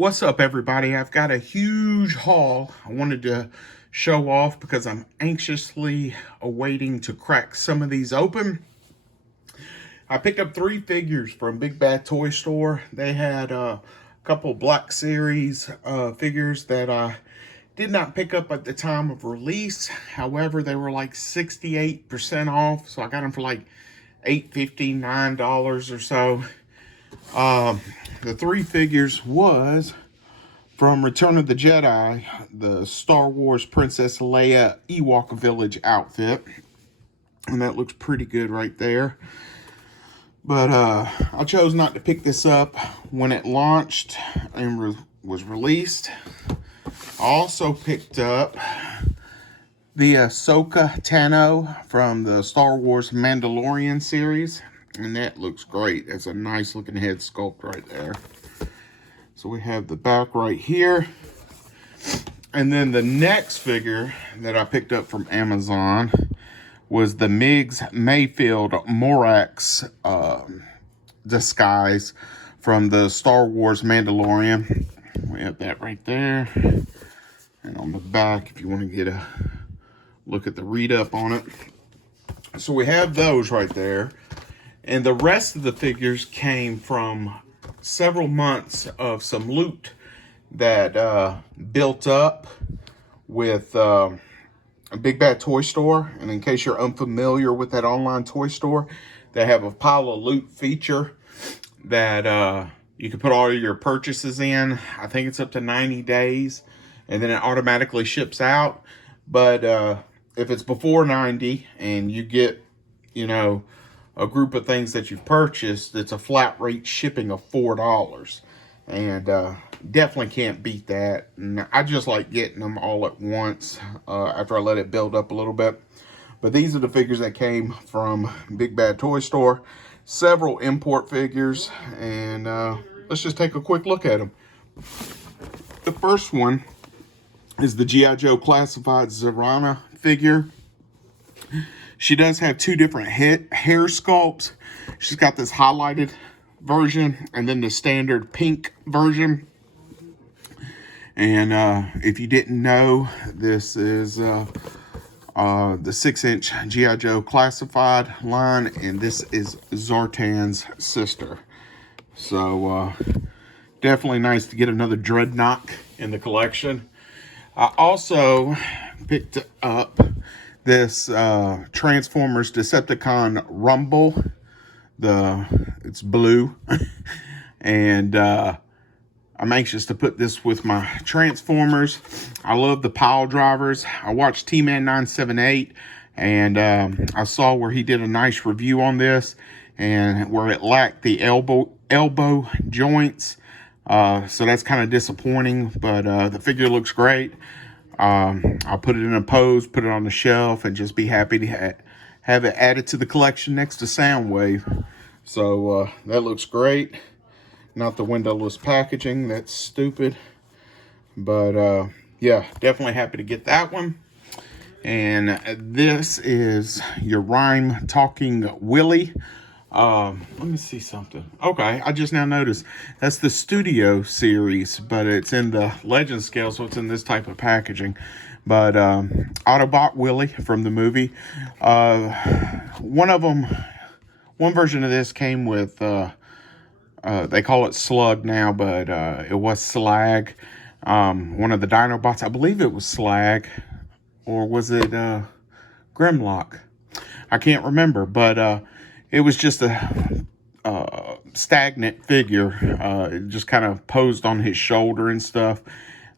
What's up, everybody? I've got a huge haul I wanted to show off because I'm anxiously awaiting to crack some of these open. I picked up 3 figures from Big Bad Toy Store. They had a couple Black Series figures that I did not pick up at the time of release. However, they were like 68% off, so I got them for like $8.50, $9 or so. The 3 figures was from Return of the Jedi, the Star Wars Princess Leia Ewok Village outfit. And that looks pretty good right there. But I chose not to pick this up when it launched and was released. I also picked up the Ahsoka Tano from the Star Wars Mandalorian series. And that looks great. That's a nice looking head sculpt right there. So we have the back right here. And then the next figure that I picked up from Amazon was the Miggs Mayfield Morax disguise from the Star Wars Mandalorian. We have that right there. And on the back, if you want to get a look at the read up on it. So we have those right there. And the rest of the figures came from several months of some loot that built up with a Big Bad Toy Store. And in case you're unfamiliar with that online toy store, they have a pile of loot feature that you can put all your purchases in. I think it's up to 90 days, and then it automatically ships out. But if it's before 90 and you get, you know, a group of things that you've purchased, it's a flat rate shipping of $4. And definitely can't beat that. And I just like getting them all at once after I let it build up a little bit. But these are the figures that came from Big Bad Toy Store. Several import figures. And let's just take a quick look at them. The first one is the G.I. Joe Classified Zarana figure. She does have 2 different hair sculpts. She's got this highlighted version and then the standard pink version. And if you didn't know, this is the 6-inch G.I. Joe Classified line, and this is Zartan's sister. So definitely nice to get another Dreadnought in the collection. I also picked up this Transformers Decepticon Rumble. It's blue. And I'm anxious to put this with my Transformers. I love the pile drivers. I watched T-Man 978, and I saw where he did a nice review on this, and where it lacked the elbow joints. So that's kind of disappointing, but the figure looks great. I'll put it in a pose, put it on the shelf, and just be happy to have it added to the collection next to Soundwave. So that looks great. Not the windowless packaging, that's stupid. But yeah, definitely happy to get that one. And this is your Rhyme Talking Willie. Let me see something. Okay, I just now noticed that's the Studio series, but it's in the Legend scale, so it's in this type of packaging. But Autobot Willie from the movie. One version of this came with they call it Slug now, but it was Slag. One of the Dinobots, I believe it was Slag, or was it Grimlock? I can't remember, but it was just a stagnant figure. It just kind of posed on his shoulder and stuff.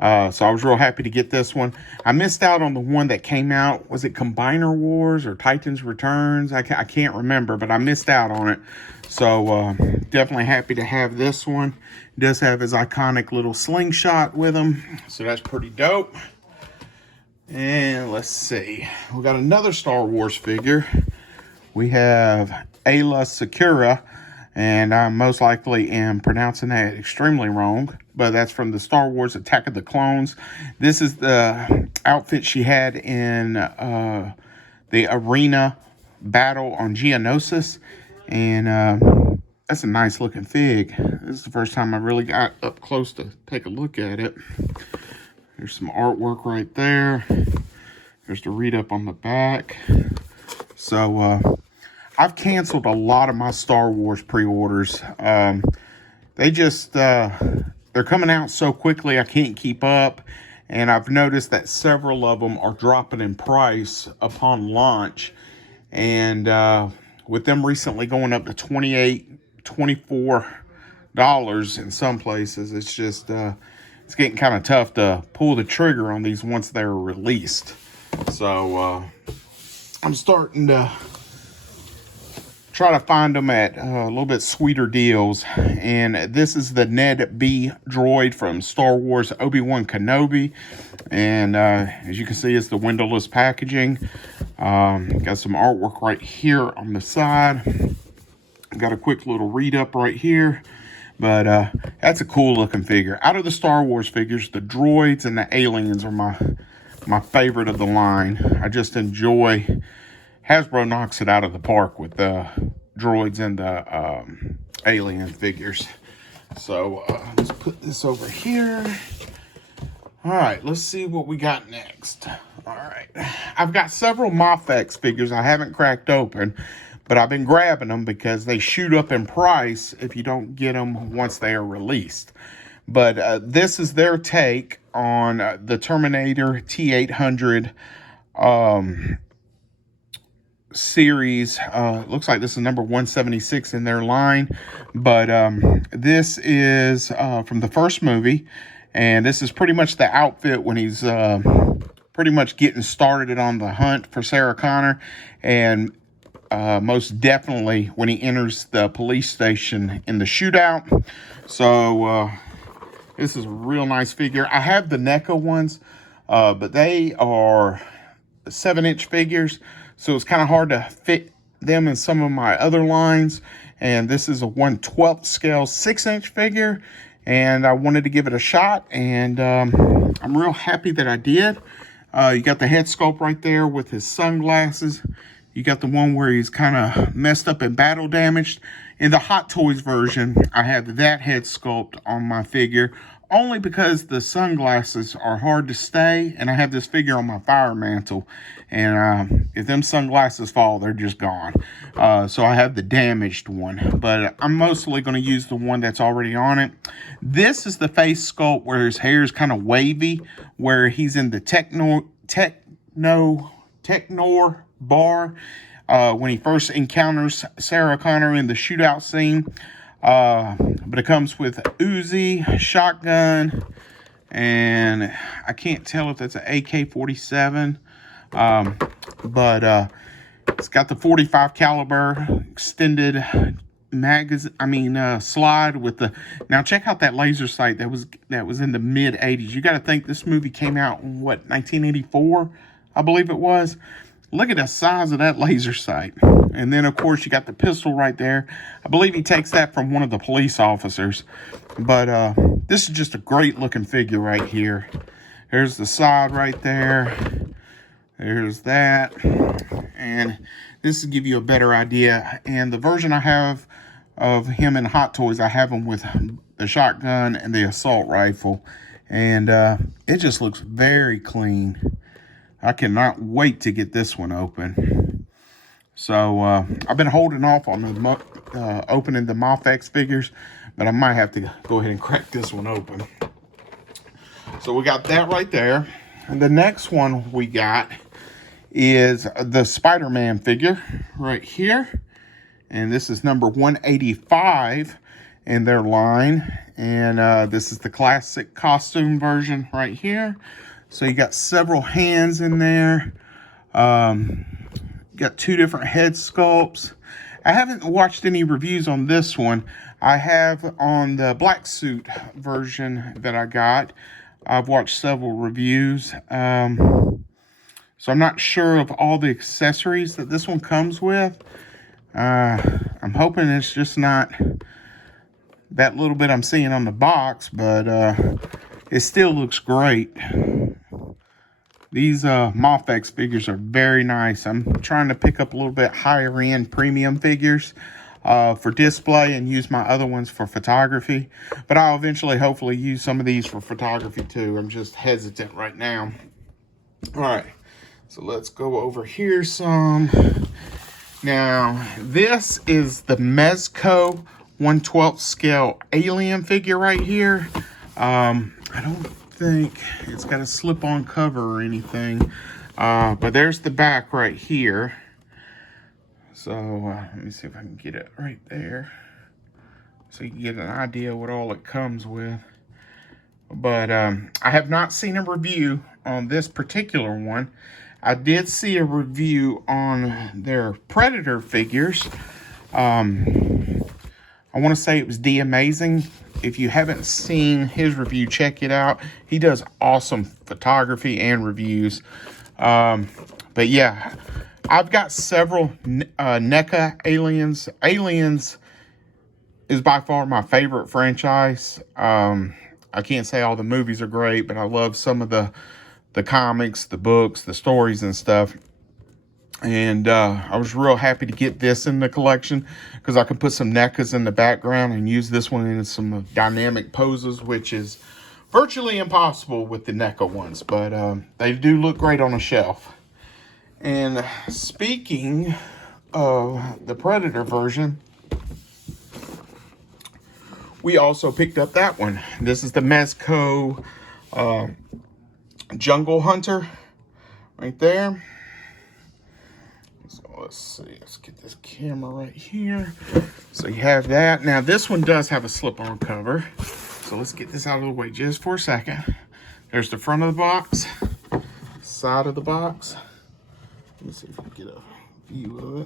So I was real happy to get this one. I missed out on the one that came out. Was it Combiner Wars or Titans Returns? I can't remember, but I missed out on it. So definitely happy to have this one. It does have his iconic little slingshot with him. So that's pretty dope. And let's see. We got another Star Wars figure. We have Ayla Sakura, and I most likely am pronouncing that extremely wrong, but that's from the Star Wars Attack of the Clones. This is the outfit she had in the arena battle on Geonosis, and that's a nice looking fig. This is the first time I really got up close to take a look at it. There's some artwork right there. There's the read up on the back. So I've canceled a lot of my Star Wars pre-orders. They just, they're coming out so quickly I can't keep up. And I've noticed that several of them are dropping in price upon launch. And with them recently going up to $28, $24 in some places, it's just, it's getting kind of tough to pull the trigger on these once they're released. So I'm starting to try to find them at a little bit sweeter deals. And this is the Ned B Droid from Star Wars Obi-Wan Kenobi. And as you can see, it's the windowless packaging. Got some artwork right here on the side. Got a quick little read up right here. But that's a cool looking figure. Out of the Star Wars figures, the droids and the aliens are my favorite of the line. I just enjoy... Hasbro knocks it out of the park with the droids and the alien figures. So let's put this over here. All right, let's see what we got next. All right, I've got several Mafex figures I haven't cracked open, but I've been grabbing them because they shoot up in price if you don't get them once they are released. But this is their take on the Terminator T800 series. Looks like this is number 176 in their line, but this is from the first movie, and this is pretty much the outfit when he's pretty much getting started on the hunt for Sarah Connor, and most definitely when he enters the police station in the shootout. So this is a real nice figure. I have the NECA ones, but they are 7-inch figures, so it's kind of hard to fit them in some of my other lines. And this is a 1/12 scale 6-inch figure, and I wanted to give it a shot, and I'm real happy that I did. You got the head sculpt right there with his sunglasses. You got the one where he's kind of messed up and battle damaged. In the Hot Toys version, I have that head sculpt on my figure, only because the sunglasses are hard to stay, and I have this figure on my fire mantle, and if them sunglasses fall, they're just gone. So I have the damaged one, but I'm mostly going to use the one that's already on it. This is the face sculpt where his hair is kind of wavy, where he's in the Technor bar when he first encounters Sarah Connor in the shootout scene. But it comes with Uzi, shotgun, and I can't tell if that's an AK-47, but it's got the 45 caliber extended magazine, slide with the. Now check out that laser sight that was in the mid 80s. You got to think this movie came out in what, 1984, I believe it was. Look at the size of that laser sight. And then, of course, you got the pistol right there. I believe he takes that from one of the police officers. But this is just a great-looking figure right here. There's the side right there. There's that. And this will give you a better idea. And the version I have of him in Hot Toys, I have him with the shotgun and the assault rifle. And it just looks very clean. I cannot wait to get this one open. So I've been holding off on the opening the Mafex figures, but I might have to go ahead and crack this one open. So we got that right there. And the next one we got is the SpiderMan figure right here. And this is number 185 in their line. And this is the classic costume version right here. So you got several hands in there. Got two different head sculpts. I haven't watched any reviews on this one. I have on the black suit version that I got. I've watched several reviews. So I'm not sure of all the accessories that this one comes with. I'm hoping it's just not that little bit I'm seeing on the box, but it still looks great. These Mafex figures are very nice. I'm trying to pick up a little bit higher end premium figures. for display and use my other ones for photography. But I'll eventually, hopefully, use some of these for photography too. I'm just hesitant right now. All right, so let's go over here some. Now, this is the Mezco 1/12 scale alien figure right here. I don't think it's got a slip-on cover or anything, but there's the back right here. So let me see if I can get it right there so you can get an idea what all it comes with. But I have not seen a review on this particular one. I did see a review on their Predator figures. I want to say it was D Amazing. If you haven't seen his review, check it out. He does awesome photography and reviews. But yeah, I've got several NECA Aliens. Aliens is by far my favorite franchise. I can't say all the movies are great, but I love some of the comics, the books, the stories and stuff. And I was real happy to get this in the collection because I could put some NECAs in the background and use this one in some dynamic poses, which is virtually impossible with the NECA ones. But they do look great on a shelf. And speaking of the Predator version, we also picked up that one. This is the Mezco Jungle Hunter right there. So let's see, let's get this camera right here. So you have that. Now this one does have a slip-on cover. So let's get this out of the way just for a second. There's the front of the box, side of the box. Let me see if I can get a view of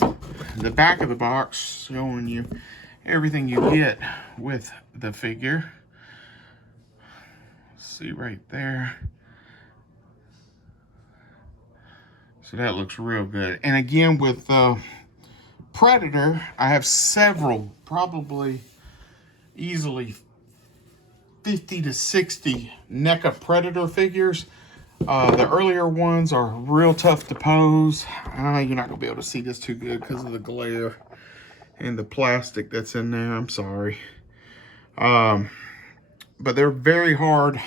it. The back of the box showing you everything you get with the figure. See right there. So that looks real good. And again, with Predator, I have several, probably easily 50 to 60 NECA Predator figures. The earlier ones are real tough to pose. You're not going to be able to see this too good because of the glare and the plastic that's in there. I'm sorry. But they're very hard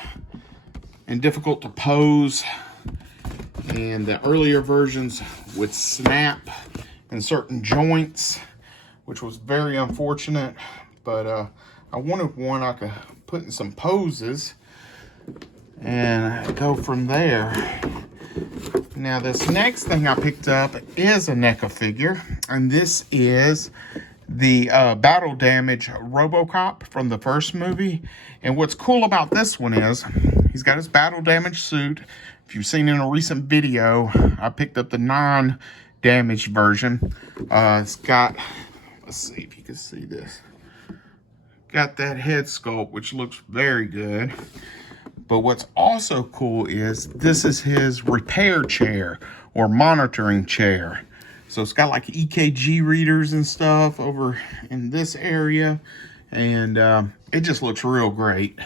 and difficult to pose. And the earlier versions would snap in certain joints, which was very unfortunate. But I wanted one I could put in some poses and go from there. Now this next thing I picked up is a NECA figure, and this is the battle damage RoboCop from the first movie. And what's cool about this one is he's got his battle damage suit. If you've seen in a recent video, I picked up the non-damaged version. It's got, let's see if you can see this. Got that head sculpt, which looks very good. But what's also cool is this is his repair chair or monitoring chair. So it's got like EKG readers and stuff over in this area. And it just looks real great.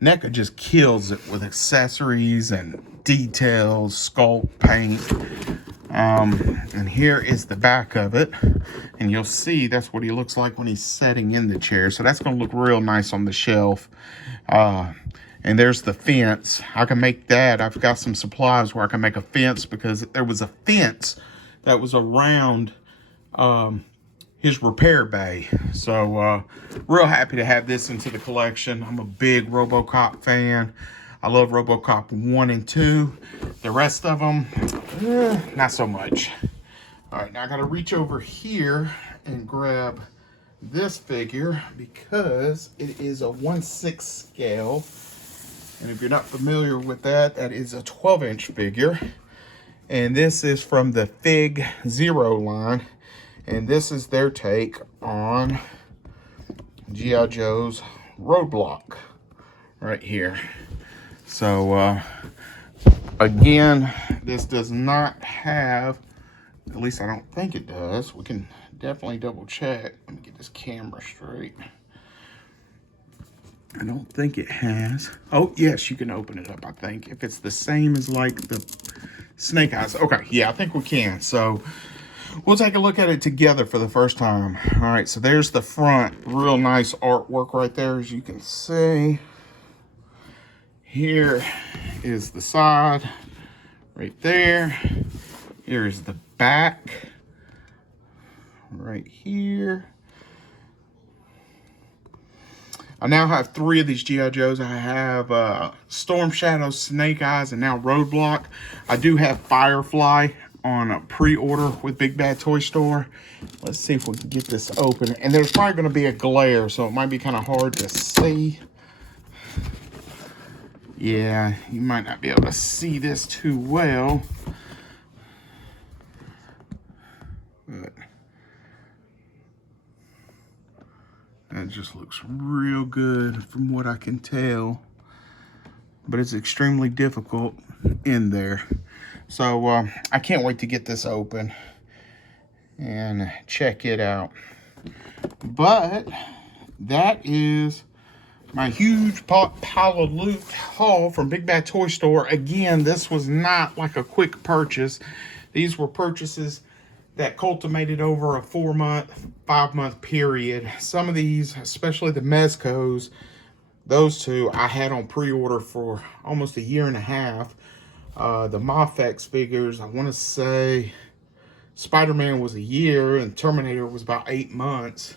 NECA just kills it with accessories and details, sculpt, paint. And here is the back of it. And you'll see that's what he looks like when he's sitting in the chair. So that's going to look real nice on the shelf. And there's the fence. I can make that. I've got some supplies where I can make a fence because there was a fence that was around his repair bay. So real happy to have this into the collection. I'm a big RoboCop fan. I love RoboCop 1 and 2. The rest of them, not so much. All right, now I got to reach over here and grab this figure because it is a 1/6 scale. And if you're not familiar with that, that is a 12-inch figure. And this is from the Fig Zero line. And this is their take on GI Joe's Roadblock right here. So, again, this does not have, at least I don't think it does. We can definitely double check. Let me get this camera straight. I don't think it has. Oh, yes, you can open it up, I think. If it's the same as like the Snake Eyes. Okay, yeah, I think we can. So we'll take a look at it together for the first time. All right, so there's the front. Real nice artwork right there, as you can see. Here is the side right there. Here is the back right here. I now have 3 of these G.I. Joes. I have Storm Shadow, Snake Eyes, and now Roadblock. I do have Firefly on a pre-order with Big Bad Toy Store. Let's see if we can get this open. And there's probably going to be a glare, so it might be kind of hard to see. Yeah, you might not be able to see this too well. But that just looks real good from what I can tell. But it's extremely difficult in there. So I can't wait to get this open and check it out. But that is my huge pile of loot haul from Big Bad Toy Store. Again, this was not like a quick purchase. These were purchases that culminated over a 4-month, 5-month period. Some of these, especially the Mezcos, those two I had on pre-order for almost a year and a half. The Mafex figures, I want to say SpiderMan was a year and Terminator was about 8 months.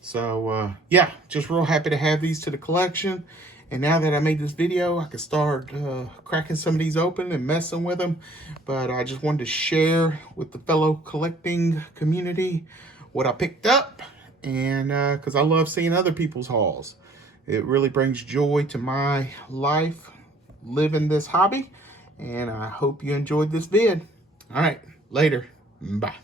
So yeah, just real happy to have these to the collection. And now that I made this video, I can start cracking some of these open and messing with them. But I just wanted to share with the fellow collecting community what I picked up. And because I love seeing other people's hauls. It really brings joy to my life living this hobby. And I hope you enjoyed this vid. All right, later. Bye.